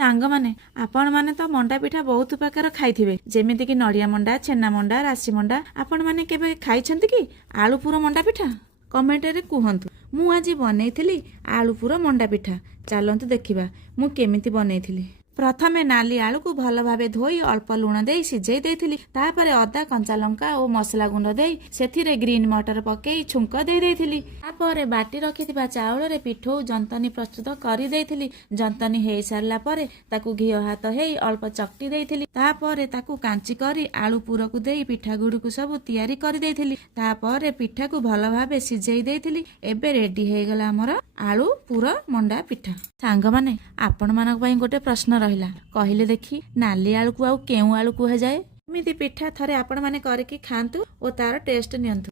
ସାଙ୍ଗମାନେ ଆପଣମାନେ ତ ମଣ୍ଡା ପିଠା ବହୁତ ପ୍ରକାର ଖାଇଥିବେ, ଯେମିତିକି ନଡ଼ିଆ ମଣ୍ଡା, ଛେନା ମଣ୍ଡା, ରାଶି ମଣ୍ଡା। ଆପଣମାନେ କେବେ ଖାଇଛନ୍ତି କି ଆଳୁ ପୁର ମଣ୍ଡା ପିଠା? କମେଣ୍ଟରେ କୁହନ୍ତୁ। ମୁଁ ଆଜି ବନେଇଥିଲି ଆଳୁ ପୁର ମଣ୍ଡା ପିଠା। ଚାଲନ୍ତୁ ଦେଖିବା ମୁଁ କେମିତି ବନେଇଥିଲି। ପ୍ରଥମେ ନାଲି ଆଳୁକୁ ଭଲ ଭାବେ ଧୋଇ ଅଳ୍ପ ଲୁଣ ଦେଇ ସିଝେଇ ଦେଇଥିଲି। ତାପରେ ଅଦା, କଞ୍ଚା ଲଙ୍କା ଓ ମସଲା ଗୁଣ୍ଡ ଦେଇ ସେଥିରେ ଗ୍ରୀନ୍ ମଟର ପକେଇ ଛୁଙ୍କ ଦେଇଥିଲି। ତାପରେ ବାଟି ରଖିଥିବା ଚାଉଳରେ ପିଠଉ ଯନ୍ତନୀ ପ୍ରସ୍ତୁତ କରିଦେଇଥିଲି। ଯନ୍ତନୀ ହେଇସାରିଲା ପରେ ତାକୁ ଘିଅ ହାତ ହେଇ ଅଳ୍ପ ଚକଟି ଦେଇଥିଲି। ତାପରେ ତାକୁ କାଞ୍ଚି କରି ଆଳୁ ପୁରକୁ ଦେଇ ପିଠା ଗୁଡ଼ିକୁ ସବୁ ତିଆରି କରିଦେଇଥିଲି। ତାପରେ ପିଠାକୁ ଭଲ ଭାବେ ସିଝେଇ ଦେଇଥିଲି। ଏବେ ରେଡି ହେଇଗଲା ଆମର ଆଳୁ ପୁର ମଣ୍ଡା ପିଠା। ସାଙ୍ଗମାନେ ଆପଣମାନଙ୍କ ପାଇଁ ଗୋଟେ ପ୍ରଶ୍ନ ରହିଲା, କହିଲେ ଦେଖି ନାଲି ଆଳୁକୁ ଆଉ କେଉଁ ଆଳୁ କୁହାଯାଏ? ଏମିତି ପିଠା ଥରେ ଆପଣମାନେ କରିକି ଖାଆନ୍ତୁ ଓ ତାର ଟେଷ୍ଟ ନିଅନ୍ତୁ।